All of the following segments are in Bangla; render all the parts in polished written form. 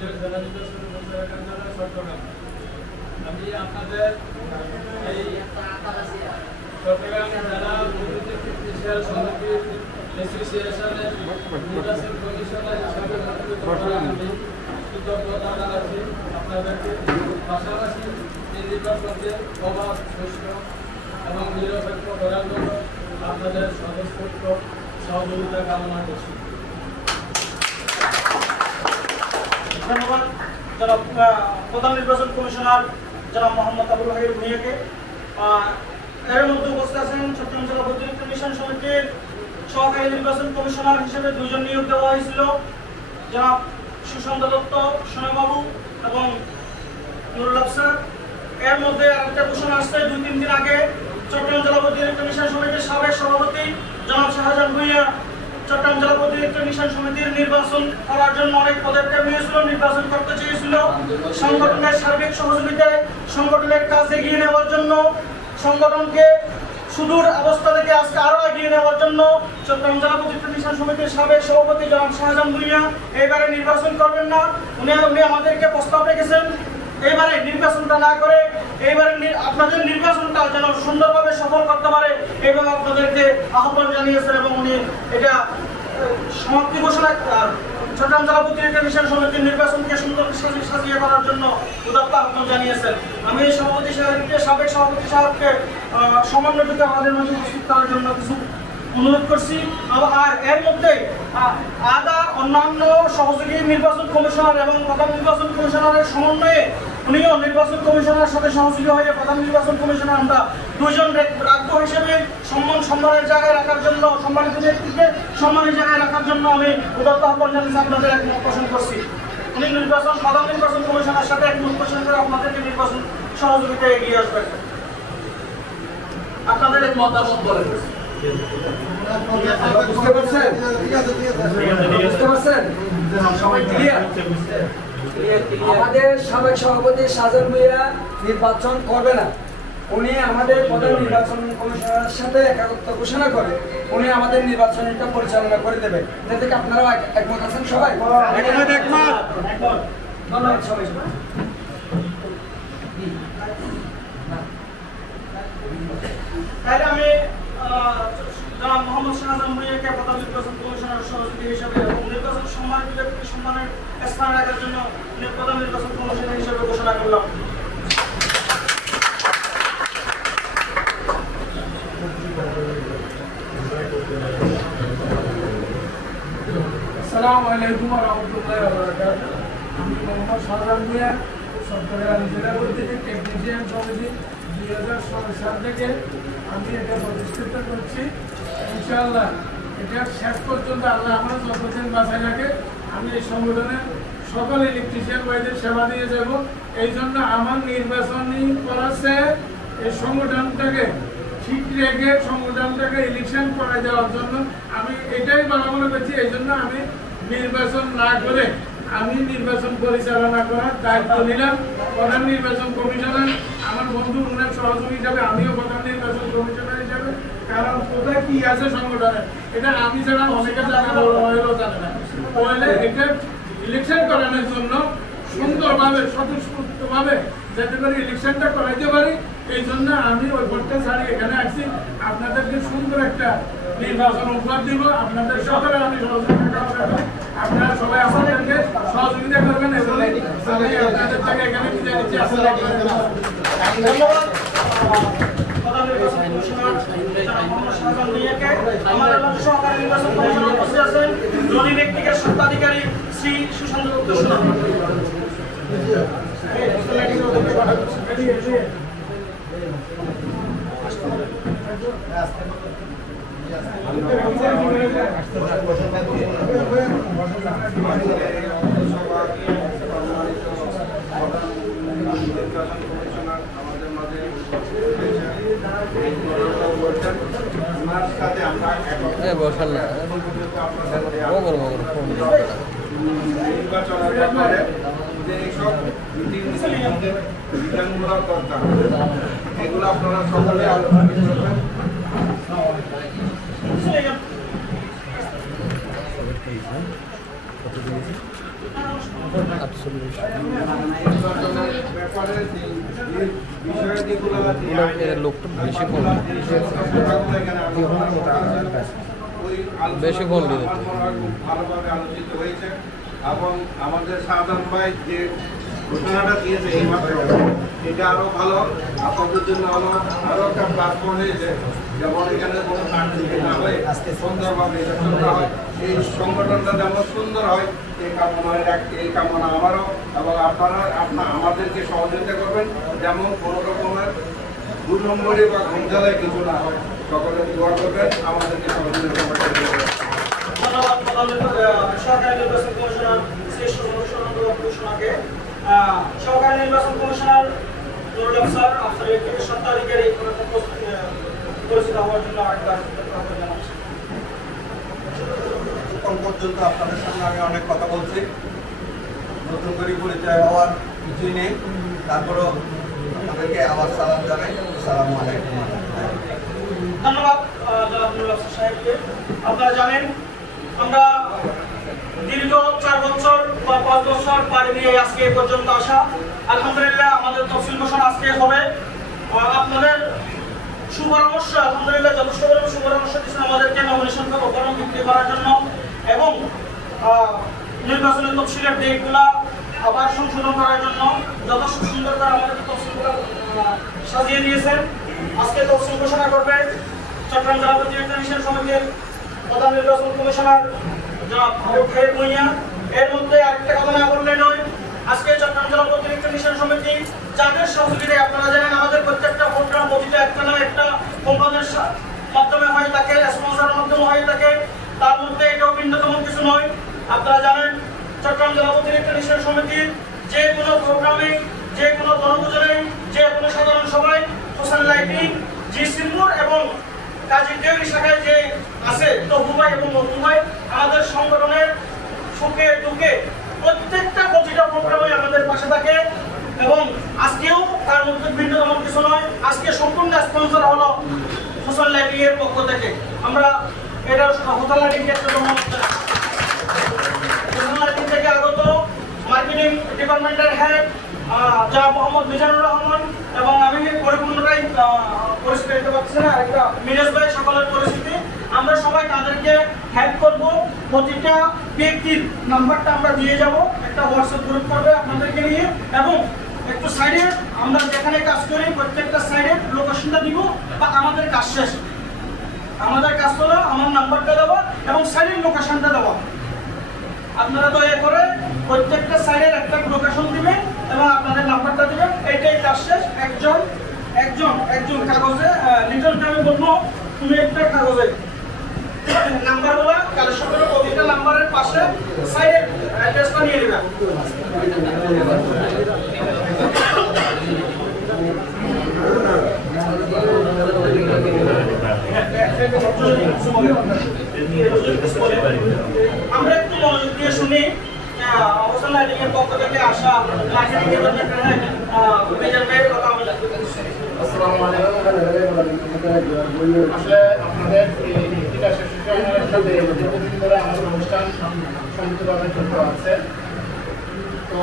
চট্টগ্রাম। আমি আপনাদের এই চট্টগ্রাম জেলা কৃষিয়াল সমিতির অ্যাসোসিয়েশনের নির্বাচন কমিশনার হিসাবে আমি কৃতজ্ঞতা জানাচ্ছি আপনাদেরকে। পাশাপাশি এই নির্বাচনকে অবাধ, সুষ্ঠু এবং নিরপেক্ষ করার জন্য আপনাদের সদস্যত্ব সহযোগিতা কামনা করছি। ধন্যবাদ জনাব প্রধান নির্বাচন কমিশনার জনাব মোহাম্মদ আবুল হাকিম মিয়াকে। এর মধ্যে উপস্থিত আছেন চট্টগ্রাম জেলা অতিরিক্ত মিশন সমিতির সহকারী নির্বাচন কমিশনার হিসেবে 2 জন নিয়োগ দেওয়া হয়েছিল, জনাব সুশান্ত দত্ত সোনাবাবু এবং নুরুল আফসার। এর মধ্যে আরেকটা ঘোষণা আসছে 2-3 দিন আগে চট্টগ্রাম জেলা অতিরিক্ত মিশন সমিতির সাবেক সভাপতি জনাব শাহজাহান ভূঁইয়া চট্টগ্রাম জেলা অতিরিক্ত মিশন সমিতির নির্বাচন করার জন্য অনেক পদক্ষেপ নিয়েছিল, নির্বাচন করতে চেয়েছিল। সংগঠনের সার্বিক সহযোগিতায় সংগঠনের কাজ এগিয়ে নেওয়ার জন্য, সংগঠনকে সুদূর অবস্থা থেকে আজকে আরো এগিয়ে নেওয়ার জন্য চট্টগ্রাম জেলা অতিরিক্ত মিশন সমিতির সাবেক সভাপতি জনাব শাহজাহান ভূঁইয়া এবারে নির্বাচন করবেন না। উনি আমাদেরকে প্রস্তাব রেখেছেন এবারে নির্বাচনটা না করে এবারে আপনাদের নির্বাচনটা যেন সুন্দরভাবে সফল করতে পারে এবং আপনাদেরকে আহ্বান জানিয়েছেন এবং উনি এটা সমাপ্তি ঘোষণা চট্টগ্রাম জেলা অতিরিক্ত মিশন সমিতির নির্বাচনকে সুন্দর সাজিয়ে করার জন্য উদাত্ত আহ্বান জানিয়েছেন। আমি এই সভাপতি সাহেবকে, সাবেক সভাপতি সাহেবকে সমন্বয়কে আমাদের মধ্যে উপস্থিত করার জন্য কিছু অনুরোধ করছি। আর এর মধ্যে অন্যান্য সহযোগী নির্বাচন কমিশনার এবং প্রধান নির্বাচন কমিশনারের সমন্বয়ে উনিও নির্বাচন কমিশনারের সাথে সহযোগী হয়ে প্রধান নির্বাচন কমিশনার আমরা 2 জন রাজ্য হিসেবে সম্মানের জায়গায় রাখার জন্য, সম্মানিত ব্যক্তিকে সম্মানের জায়গায় রাখার জন্য আমি উদাত্ত আহ্বান জানিয়ে আপনাদের একমত পোষণ করছি। উনি প্রধান নির্বাচন কমিশনারের সাথে একমত পোষণ করে আপনাদেরকে নির্বাচন সহযোগিতায় এগিয়ে আসবেন। আপনাদের মতামত বলেন। বুঝতে পারছেন? আমাদের সাবেক সভাপতি শাহজাহান ভূঁইয়া নির্বাচন করবে না। উনি আমাদের প্রধান নির্বাচন কমিশনারের সাথে একাত্ম ঘোষণা করে উনি আমাদের নির্বাচনটা পরিচালনা করে দেবে। এতে থেকে আপনারাও একমত আছেন? সবাই একমত। ধন্যবাদ সবাই। তাহলে আমি জনাব মোহাম্মদ শাহজাহান ভূঁইয়াকে প্রধান নির্বাচন কমিশনার সহযোগী হিসেবে এবং নির্বাচন সম্মানিত ব্যক্তি সম্মানের স্থান রাখার জন্য প্রধান নির্বাচন কমিশনার হিসেবে ঘোষণা করলাম। আসসালামু আলাইকুম ওয়া রাহমাতুল্লাহি ওয়া বারাকাতুহু। আমি মোহাম্মদ শাহজাহান ভূঁইয়া চট্টগ্রাম জেলা কর্তৃক টেকনিশিয়ান সমিতি 2006 সাল থেকে আমি এটা প্রতিষ্ঠিত করছি। ইনশাআল্লাহ এটা শেষ পর্যন্ত আল্লাহ আমার যতদিন বাঁচায় রাখে আমি এই সংগঠনের সকল ইলেকট্রিশিয়ান ভাইদের সেবা দিয়ে যাব। এই জন্য আমার নির্বাচনী করাচ্ছে এই সংগঠনটাকে ঠিক রেখে সংগঠনটাকে ইলেকশন করা যাওয়ার জন্য আমি এটাই বলা মনে করছি। এই জন্য আমি নির্বাচন না করে আমি নির্বাচন পরিচালনা করার দায়িত্ব নিলাম। প্রধান নির্বাচন কমিশনার আমার বন্ধু উনার সহযোগী হিসাবে আমিও প্রধান নির্বাচন কমিশনার হিসাবে, কারণ কোথায় কি আছে সংগঠনে এটা আমি ছাড়া অনেকে জানে না, হলেও জানে না। তাহলে এটা ইলেকশন করানোর জন্য সুন্দরভাবে স্বতঃস্ফূর্তভাবে যাতে করে ইলেকশনটা করাইতে পারি, এই জন্য আমি ওই ভোটটা ছাড়ি এখানে আসছি। আপনাদেরকে সুন্দর একটা নির্বাচন উপহার দিব। আপনাদের সকলে আমি সহযোগিতা করব, আপনারা সবাই আমাদেরকে সহযোগিতা করবেন এবং আমি আপনাদের থেকে এখানে বিদায় নিচ্ছি। আসসালামু আলাইকুম। ধন্যবাদ প্রধান নির্বাচন কমিশনার জনাব মোহাম্মদ শাহজাহান ভূঁইয়াকে। আমাদের মধ্যে সহকারী নির্বাচন কমিশনার উপস্থিত আছেন ধনী ব্যক্তিকে স্বত্বাধিকারী শ্রী সুশান্ত দত্ত সোনাবাবু। এগুলো আপনারা সকলে আলোচনা করবেন। কত দিয়েছে? ব্যাপারে বিষয় যেগুলো লোকটা বেশি ফোন বেশি ফোন দিতে ভালোভাবে আলোচিত হয়েছে এবং আমাদের সাধারণ ভাই যে ঘোষণাটা দিয়েছে এই মাত্র এটা আরো ভালো আপনাদের জন্য আরো একটা প্ল্যাটফর্ম হয়েছে যেমন এখানে কোনো কার্যক্রম না হয়ে সুন্দরভাবে এটা চলতে হয় এই সংগঠনটা যেমন সুন্দর হয় এই কামনা আমারও এবং আপনারা আমাদেরকে সহযোগিতা করবেন যেমন কোনো রকমের 2 নম্বরে বা ঘুমঝালায় কিছু না হয় সকলে দোয়া করবেন আমাদেরকে সহযোগিতা করবেন। ধন্যবাদ সরকারি নির্বাচন কমিশনার শ্রী ঘোষণাকে সরকারি নির্বাচন কমিশনার নুরুল হক স্যার আপনার ব্যক্তিগত স্বত্বাধিকারী পরিচিত হওয়ার জন্য আরেকবার জানাচ্ছি। এখন পর্যন্ত আপনাদের সামনে আমি অনেক কথা বলছি, নতুন করে পরিচয় হওয়ার কিছুই নেই, তারপরও আপনাদেরকে আবার সালাম জানাই। আসসালামু আলাইকুম। ধন্যবাদ নুরুল হক সাহেবকে। আপনারা জানেন আমরা দীর্ঘ 4 বছর বা 5 বছর পাড়ি দিয়ে আজকে এ পর্যন্ত আসা। আলহামদুলিল্লাহ আমাদের তফসিল ঘোষণা আজকে হবে। আপনাদের সুপরামর্শ আলহামদুলিল্লাহ যথেষ্ট পরিমাণ সুপরামর্শ দিচ্ছেন আমাদেরকে নমিনেশন উপকরণ বিক্রি করার জন্য এবং নির্বাচনের তফসিলের ডেটগুলা আবার সংশোধন করার জন্য যথেষ্ট সুন্দর করে আমাদের তফসিলগুলো সাজিয়ে দিয়েছেন। আজকে তফসিল ঘোষণা করবে চট্টগ্রাম জেলা প্রতিনিধি মিশন সমিতির প্রধান নির্বাচন কমিশনার জনাব আবু খায়ের ভূঁইয়া। এর মধ্যে আরেকটা কথা না বললে নয়, আজকে চট্টগ্রাম জেলা প্রতিনিধি মিশন সমিতি যাদের সহযোগিতায় আপনারা জানেন আমাদের প্রত্যেকটা প্রোগ্রাম প্রতিটা একটা না একটা কোম্পানির মাধ্যমে হয়ে থাকে, স্পন্সরের মাধ্যমে হয়ে থাকে, তার মধ্যে এটাও ভিন্নতম কিছু নয়। আপনারা জানেন চট্টগ্রাম জেলা প্রতিনিধি মিশন সমিতির যে কোনো প্রোগ্রামে, যে কোনো বনভোজনে, যে কোনো সাধারণ সভায়, সোশ্যাল লাইটিং, জি সিলমুর এবং কাজী দেউরি শাখায় যে আছে তবু ভাই এবং নতুন ভাই আমাদের সংগঠনের সুখে দুঃখে প্রত্যেকটা প্রতিটা প্রোগ্রামে আমাদের পাশে থাকে এবং আজকেও তার মধ্যে ভিন্নতম কিছু নয়। আজকে সম্পূর্ণ স্পন্সর হলো সোশ্যাল লাইটিং এর পক্ষ থেকে। আমরা এটা সোশ্যাল লাইটিং থেকে আগত মার্কেটিং ডিপার্টমেন্টের হেড জনাব মোহাম্মদ মিজানুর রহমান এবং আমি পরিপূর্ণটাই পরিস্থিতি দিতে পারছি না, একটা মিরাজ ভাই সকলের পরিস্থিতি। আমরা সবাই তাদেরকে হেল্প করব। প্রতিটা ব্যক্তির নাম্বারটা আমরা দিয়ে যাব, একটা হোয়াটসঅ্যাপ গ্রুপ করবে আপনাদেরকে নিয়ে এবং একটু সাইডে আমরা যেখানে কাজ করি প্রত্যেকটা সাইডে লোকেশনটা দিব বা আমাদের কাজ শেষ, আমাদের কাজ হলো আমার নাম্বারটা দেওয়া এবং সাইডের লোকেশনটা দেওয়া। আপনারা দয়া করে প্রত্যেকটা সাইডের একটা লোকেশন দিবেন এবং আপনাদের নাম্বারটা দিবেন, এইটাই কাজ শেষ। একজন কাগজে লিটলকে আমি বলবো তুমি একটা কাগজে নাম্বারগুলো কালেকশন করে প্রতিটা নাম্বারের পাশে সাইডে অ্যাড্রেসটা নিয়ে দিবেন। আমরা একটু মনোযোগ দিয়ে শুনি অবস্থান লাইটিং এর পক্ষ থেকে আসা মার্কেটিং ডিপার্টমেন্টের মেজর ভাইয়ের কথা বলে। আসসালামু আলাইকুম। আসলে আপনাদের এই টিকা অ্যাসোসিয়েশনের সাথে দীর্ঘদিন ধরে আমাদের অনুষ্ঠান সম্মিলিতভাবে যুক্ত আছে। তো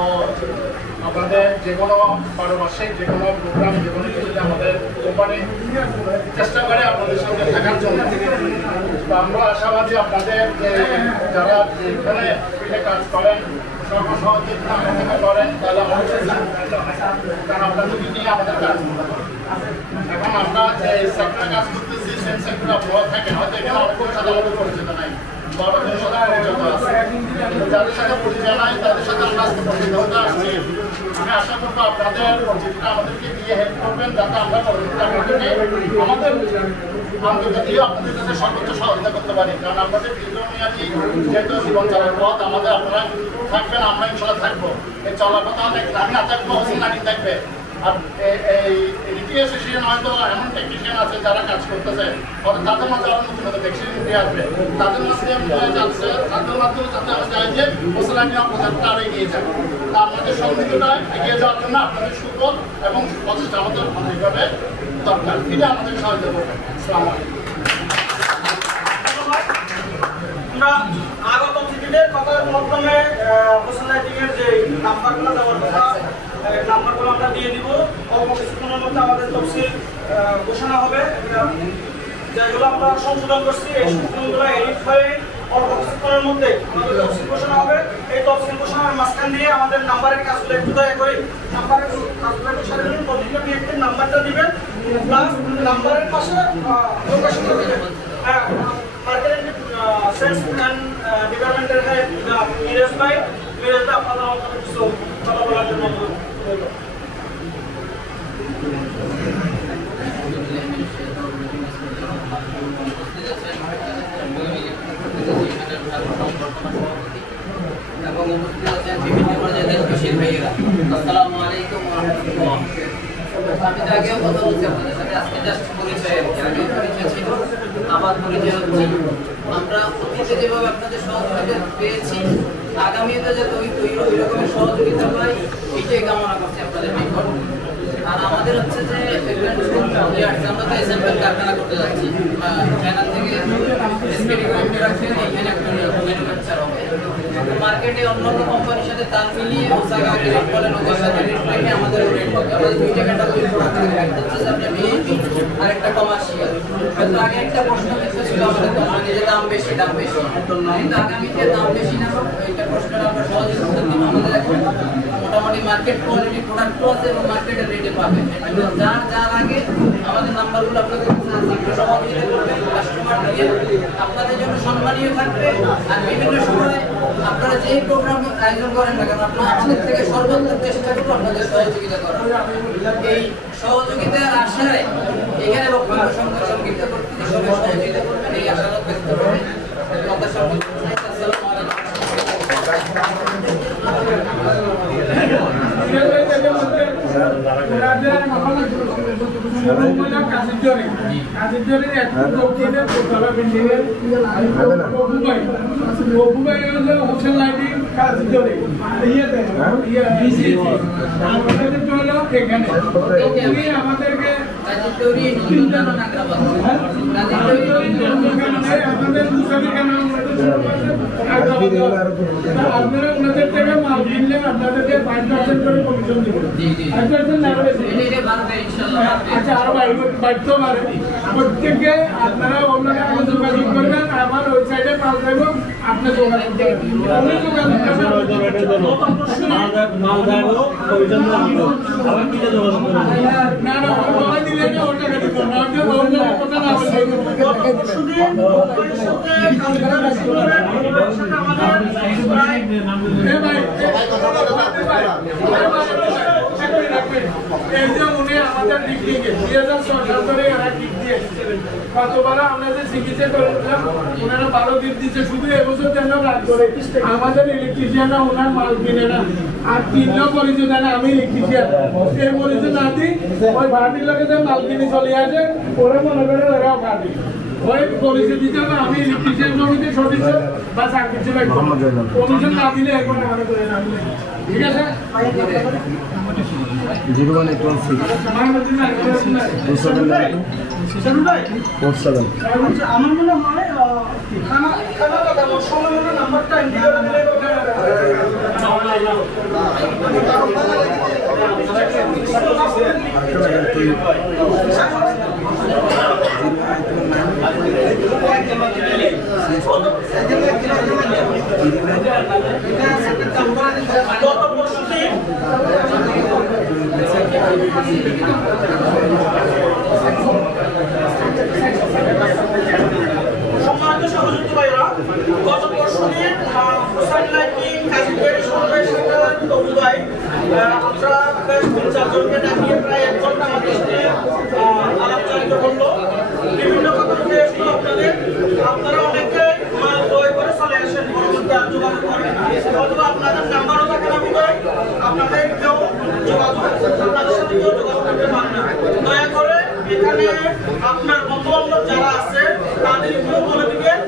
আমাদের যে কোনো পারিপার্শ্বিক যে কোনো প্রোগ্রাম যে কোনো কিছুতে আমাদের কোম্পানি চেষ্টা করে আপনাদের সঙ্গে থাকার জন্য। তো আমরা আশাবাদী আপনাদের যে যারা যেখানে কাজ করেন সর্বসহযোগিতা আমাদের করেন তাহলে আমাদের কারণ আপনাদের নিয়ে আমাদের কাজ। এখন আমরা যে সেক্টরে কাজ করতেছি সেই সেক্টরে আপনারা থাকেন, হয়তো এখানে অনেক সাধারণত পরিচিত নাই, বড়দের সাথে পরিচিত আছে, যাদের সাথে পরিচয় নাই তাদের সাথে আমরা আজকে পরিচিত হতে আসছি। আমি আশা করবো আপনাদের পরিচিতিটা আমাদেরকে দিয়ে হেল্প করবেন যাতে আমরা পরবর্তীতে আপনাদেরকে আমাদের আন্তর্জাতিক দিয়ে আপনাদের কাছে সর্বোচ্চ সহযোগিতা করতে পারি। কারণ আপনাদের দীর্ঘমেয়াদী যেহেতু জীবন চলার পথ আমাদের আপনারা থাকবেন, আমরা ইনশাল্লাহ থাকবো। এই চলার পথে অনেক আমি না থাকবো, হোসেন নাকি থাকবে। আর এই অ্যাসোসিয়েশন হয়তো এমন টেকনিশিয়ান আছে যারা কাজ করতেছে, হয়তো তাদের মাঝে আরো নতুন নতুন টেকনিশিয়ান দিয়ে আসবে, তাদের মাধ্যমে যাচ্ছে, তাদের মাধ্যমে যাতে আমরা চাই যে হোসেন প্রজেক্টটা আরো এগিয়ে যাবে। তা আপনাদের সহযোগিতা এগিয়ে যাওয়ার জন্য আপনাদের সুযোগ এবং প্রচেষ্টা আমাদের অনেকভাবে দরকার। এটা আমাদের সহযোগিতা করবেন। আসসালামু আলাইকুম। আমরা আগত অতিথিদের কথার মাধ্যমে হোসেন লাইটিং এর যে অল্প কিছুক্ষণের মধ্যে আমাদের তফসিল ঘোষণা হবে। যেগুলো আমরা সংশোধন করছি এই সংশোধনগুলো এডিট হয়ে অল্প কিছুক্ষণের মধ্যে আমাদের তফসিল ঘোষণা হবে। এই তফসিল ঘোষণার মাঝখান দিয়ে আমাদের নাম্বারের কাজগুলো একটু দয়া করে নাম্বারের কাজগুলো সারা দিন প্রতিটা ব্যক্তির নাম্বারটা দিবেন, প্লাস নাম্বারের পাশে লোকেশনটা দিবেন। মার্কেটিং সেলস অ্যান্ড ডিপার্টমেন্টের হেড মিরাজ ভাই আপনারা আমাদের কিছু কথা বলার জন্য এবং উপস্থিত আছেন বিভিন্ন পর্যায়ের বিশেষ ভাইয়েরা। আসসালামু আলাইকুম ওয়া রাহমাতুল্লাহ। আমি তো আগেও কথা বলছি আপনাদের সাথে, আজকে জাস্ট পরিচয় আগে পরিচয় ছিল, আবার পরিচয় হচ্ছে। আমরা অতীতে যেভাবে আপনাদের সহযোগিতা পেয়েছি, আগামীতে যাতে ওই রকমের সহযোগিতা পাই এইটাই কামনা করছি আপনাদের নিকট। আর আমাদের হচ্ছে যে আমরা তো এসএমএল কারখানা করতে যাচ্ছি, চায়না থেকে এখানে একটা ম্যানুফ্যাকচার হবে। মার্কেটে অন্যান্য কোম্পানির সাথে তাল মিলিয়ে ওসাকা রেট বলেন, ওদের সাথে রেট রেখে আমাদের রেট হবে। আমাদের দুইটা ক্যাটাগরি প্রোডাক্ট থাকে, একটা হচ্ছে আপনার ভিআইপি আর একটা কমার্শিয়াল। হয়তো আগে একটা প্রশ্ন ছিল আমাদের কোম্পানি যে দাম বেশি কিন্তু আগামীতে দাম বেশি না হোক এইটা প্রশ্নটা আমরা সহজে উত্তর দিব। আমাদের এখন মোটামুটি মার্কেট কোয়ালিটি প্রোডাক্টও আছে এবং মার্কেটের রেটে পাবেন। যার আগে আমাদের নাম্বারগুলো আপনাদের কাছে আছে, একটু সহযোগিতা করবেন, কাস্টমার দিয়ে আপনাদের জন্য সম্মানীয় থাকবে। আর বিভিন্ন সময় আপনারা যেই প্রোগ্রাম আয়োজন করেন না কেন, আপনারা আমাদের থেকে সর্বোচ্চ চেষ্টা করবো আপনাদের সহযোগিতা করার। এই সহযোগিতার আশায় এখানে বক্তব্য সংক্ষিপ্ত করতে সবাই সহযোগিতা করবেন, এই আশাবাদ ব্যক্ত করে কথা সংক্ষিপ্ত। আসসালামু আলাইকুম। আমাদেরকে আপনারা ওনাদের থেকে মাল কিনলে আপনাদেরকে 5% করে কমিশন দেবেন। আচ্ছা, আরো বাড়তেও পারে। প্রত্যেকে আপনারা অন্যরা যোগাযোগ করবেন, আমার ওই সাইডে মাল দেব, আপনি যোগাযোগ আমাদের ডিগ্রিকে 2006 সালে এরা ডিগ দিয়ে কতবার আমরা যে চিকিৎসা করেছিলাম, ওনারা ভালো দিক দিচ্ছে। শুধু এবছর যেন কাজ করে আমাদের ইলেকট্রিশিয়ানরা ওনার মাল কিনে না, আর কিনলেও পরিচয় দেয় না আমি ইলেকট্রিশিয়ান। এই পরিচয় না দিই ওই ভাড়াটির লোকে যে মাল কিনে চলে আসে, ওরা মনে করে ওরাও ভাড়ি ওই পরিচয় দিতে হবে আমি ইলেকট্রিশিয়ান সমিতির সদস্য বা চাকরি ছিল কমিশন না দিলে এখন মনে করে না। ঠিক আছে, 01816 আমার মনে হয় নাম্বারটা সম্মানিত সহযোগী ভাইরা, গত পরশুদিন আমরা বেশ 3-4 জনকে ডাকিয়ে প্রায় 1 ঘন্টা আমাদের সাথে আলাপচারিত করলো। বিভিন্ন কথা উঠে আসলো আপনারা অনেকে মাল ক্রয় করে চলে আসেন, পরবর্তী আর যোগাযোগ করেন, অথবা আপনাদের নাম্বারও থাকে না বিদায় আপনাদের কেউ আপনাদের সাথে কেউ যোগাযোগ করতে পারেন না। দয়া করে এখানে আপনার বন্ধু-বান্ধব যারা আছে তাদের একটু বলে দিবেন,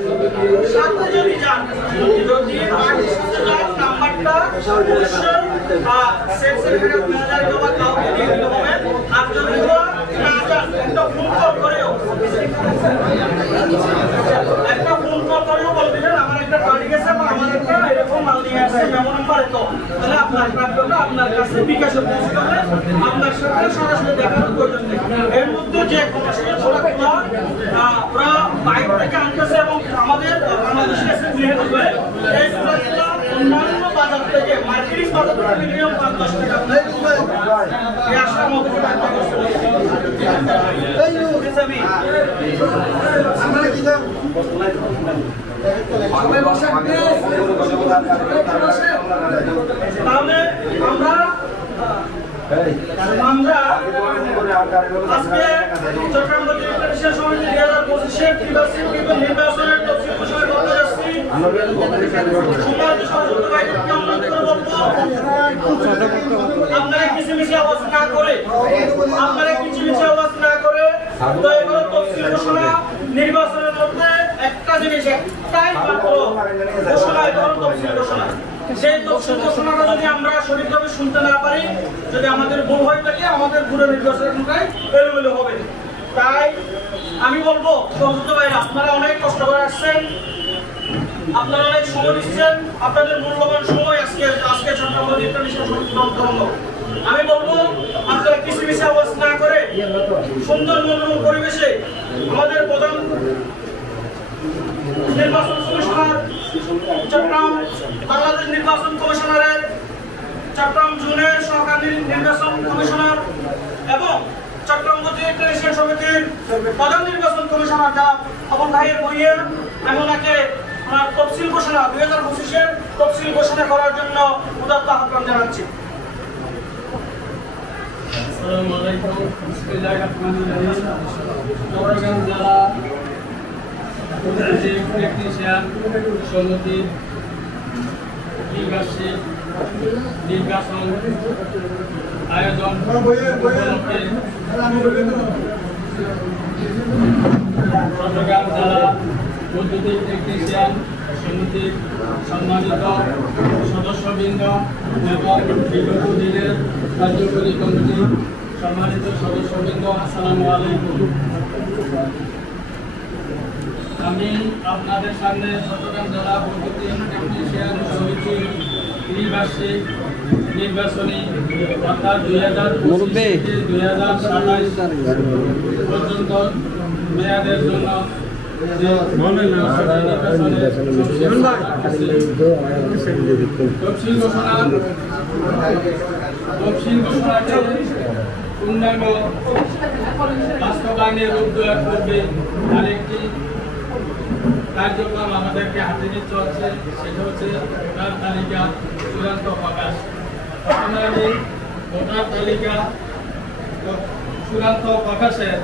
সাথে যদি যান, যদি পার্টির সাথে যান নাম্বারটা অবশ্যই সেক্রেটারি ম্যানেজার বা কাউকে দিয়ে দিতে হবে। আর যদি না যান একটা ফোন কল করেও বলে দিবেন আমার একটা পার্টি গেছে বা আমাদেরটা এরকম মাল নিয়ে আসছে মেমো নাম্বার এত, তাহলে আপনার প্রাপ্যটা আপনার কাছে বিকাশে পৌঁছে যাবে, আপনার সাথে সরাসরি দেখানোর প্রয়োজন নেই। এর মধ্যে যে কমার্শিয়াল প্রোডাক্টগুলো ওরা বাইরে থেকে আনতেছে এবং আমাদের বাংলাদেশে এসে নিয়ে যাবে, এই প্রোডাক্টগুলো অন্যান্য বাজার থেকে মার্কেটিং বাজার থেকে মিনিমাম ৫-১০ টাকা এই আশা আমাদের তাহলে আমরা আজকে চট্টগ্রাম ইন্টারন্যাশনাল সমিতি 2025-এর ত্রিবার্ষিক নির্বাচনের তফসিল ঘোষণা করতে যাচ্ছি। আপনারা কিচিমিচি আওয়াজ না করে দয়া করে তফসিল ঘোষণা নির্বাচনের মধ্যে একটা জিনিস একটাই মাত্র ঘোষণা, তফসিল ঘোষণা। সেই তফসিল ঘোষণাটা যদি আমরা সঠিকভাবে শুনতে না পারি, যদি আমাদের ভুল হয়ে থাকে, আমাদের পুরো নির্বাচনটাই এলোমেলো হবে। তাই আমি বলবো সংযুক্ত ভাইরা, আপনারা অনেক কষ্ট করে আসছেন, আপনারা অনেক সময় দিচ্ছেন, আপনাদের মূল্যবান সময় আজকে চট্টগ্রাম ইন্টারন্যাশনাল সমিতির অন্তর্গত। আমি বলবো আপনারা কিচিমিচি আওয়াজ না করে সুন্দর মনোরম পরিবেশে আমাদের প্রধান নির্বাচন কমিশনার চট্টগ্রাম বাংলাদেশ নির্বাচন কমিশনারের চট্টগ্রাম জোনের সহকারী নির্বাচন কমিশনার এবং চট্টগ্রাম ইন্টারন্যাশনাল সমিতির প্রধান নির্বাচন কমিশনার যা আপন ভাইয়ের বইয়ে এমনকে ওনার তফসিল ঘোষণা 2025-এর তফসিল ঘোষণা করার জন্য উদাত্ত আহ্বান জানাচ্ছি। আসসালামু আলাইকুম। বিসমিল্লাহির রহমানির রহিম। চট্টগ্রাম জেলা টেকনিশিয়ান সমিতির দ্বিবার্ষিক নির্বাচন আয়োজন উপলক্ষে চট্টগ্রাম জেলা বৈদ্যুতিক টেকনিশিয়ান সমিতির সম্মানিত সদস্যবৃন্দ এবং বিগত দিনের কার্যকরী কমিটির সম্মানিত সদস্যবৃন্দ, আসসালামু আলাইকুম। আমি আপনাদের সামনে চট্টগ্রাম জেলা বৈদ্যুতিক টেকনিশিয়ান সমিতির ত্রিবার্ষিক নির্বাচনী অর্থাৎ 2025-2027 পর্যন্ত মেয়াদের জন্য তফসিল ঘোষণাকে পূর্ণাঙ্গ বাস্তবায়নের উদ্যোগ করবে আরেকটি কার্যক্রম আমাদেরকে হাতে নিতে হচ্ছে, সেটা হচ্ছে ভোটার তালিকা চূড়ান্ত প্রকাশ। প্রথমে আমি ভোটার তালিকা চূড়ান্ত প্রকাশের